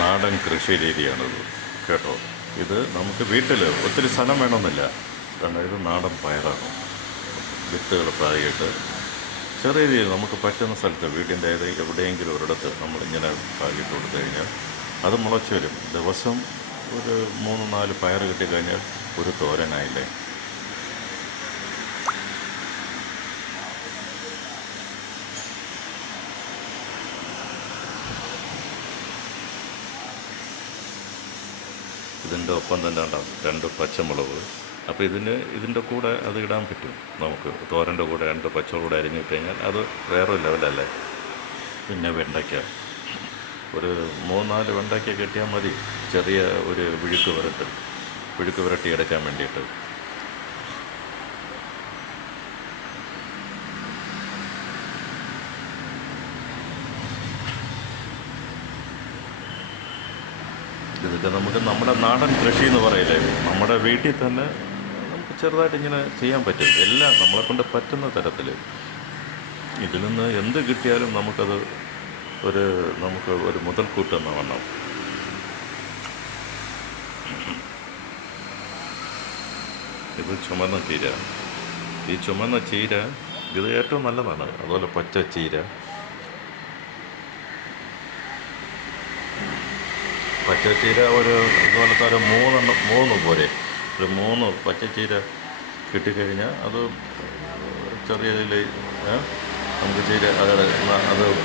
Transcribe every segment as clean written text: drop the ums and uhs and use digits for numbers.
നാടൻ കൃഷി രീതിയാണിത് കേട്ടോ. ഇത് നമുക്ക് വീട്ടിൽ ഒത്തിരി സ്ഥലം വേണമെന്നില്ല. കാരണം ഇത് നാടൻ പയറാണ്. വിത്തുകൾ പാകിയിട്ട് ചെറിയ രീതിയിൽ നമുക്ക് പറ്റുന്ന സ്ഥലത്ത് വീടിൻ്റെ എവിടെയെങ്കിലും ഒരിടത്ത് നമ്മളിങ്ങനെ പാകിയിട്ട് കൊടുത്തു കഴിഞ്ഞാൽ അത് മുളച്ച് വരും. ദിവസം ഒരു 3-4 പയർ കിട്ടിക്കഴിഞ്ഞാൽ ഒരു തോരനായില്ലേ. ഇതിൻ്റെ ഒപ്പം തന്നെ ഉണ്ടാകും 2 പച്ചമുളക്. അപ്പോൾ ഇതിൻ്റെ കൂടെ അത് ഇടാൻ പറ്റും നമുക്ക്. തോരൻ്റെ കൂടെ 2 പച്ചമുളക് കൂടെ അരിഞ്ഞിട്ട് കഴിഞ്ഞാൽ അത് വേറെ ലെവലല്ലേ. പിന്നെ വെണ്ടയ്ക്ക ഒരു 3-4 വെണ്ടയ്ക്ക കിട്ടിയാൽ മതി. ചെറിയ ഒരു വിഴുക്ക് പുരട്ടി എടുക്കാൻ വേണ്ടിയിട്ട്. ഇതൊക്കെ നമുക്ക് നമ്മുടെ നാടൻ കൃഷി എന്ന് പറയില്ലേ, നമ്മുടെ വീട്ടിൽ തന്നെ നമുക്ക് ചെറുതായിട്ട് ഇങ്ങനെ ചെയ്യാൻ പറ്റും. എല്ലാം നമ്മളെക്കൊണ്ട് പറ്റുന്ന തരത്തിൽ. ഇതിൽ നിന്ന് എന്ത് കിട്ടിയാലും നമുക്ക് ഒരു മുതൽക്കൂട്ടെന്ന് വണ്ണം. ഇത് ചുമന്ന ചീര. ഈ ചുമന്ന ചീര ഇത് ഏറ്റവും നല്ലതാണ്. അതുപോലെ പച്ച ചീര, പച്ചച്ചീര ഇതുപോലത്തെ ഒരു 3 പോരെ. ഒരു 3 പച്ചച്ചീര കിട്ടിക്കഴിഞ്ഞാൽ അത് ചെറിയ ഇതിൽ നമുക്ക് ചീര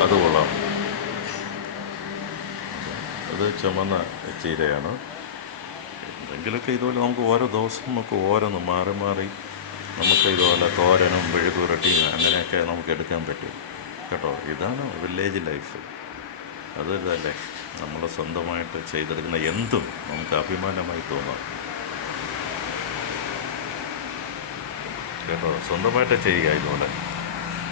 അത് കൊള്ളാം. അത് ചുമന്ന ചീരയാണ്. എന്തെങ്കിലുമൊക്കെ ഇതുപോലെ നമുക്ക് ഓരോ ദിവസം നമുക്ക് ഓരോന്ന് മാറി മാറി നമുക്ക് ഇതുപോലെ തോരനും മെഴുക്ക് പുരട്ടിയും അങ്ങനെയൊക്കെ നമുക്ക് എടുക്കാൻ പറ്റും കേട്ടോ. ഇതാണ് വില്ലേജ് ലൈഫ്. അതല്ലേ നമ്മൾ സ്വന്തമായിട്ട് ചെയ്തെടുക്കുന്ന എന്തും നമുക്ക് അഭിമാനമായി തോന്നാം കേട്ടോ. സ്വന്തമായിട്ട് ചെയ്യുക ഇതുപോലെ.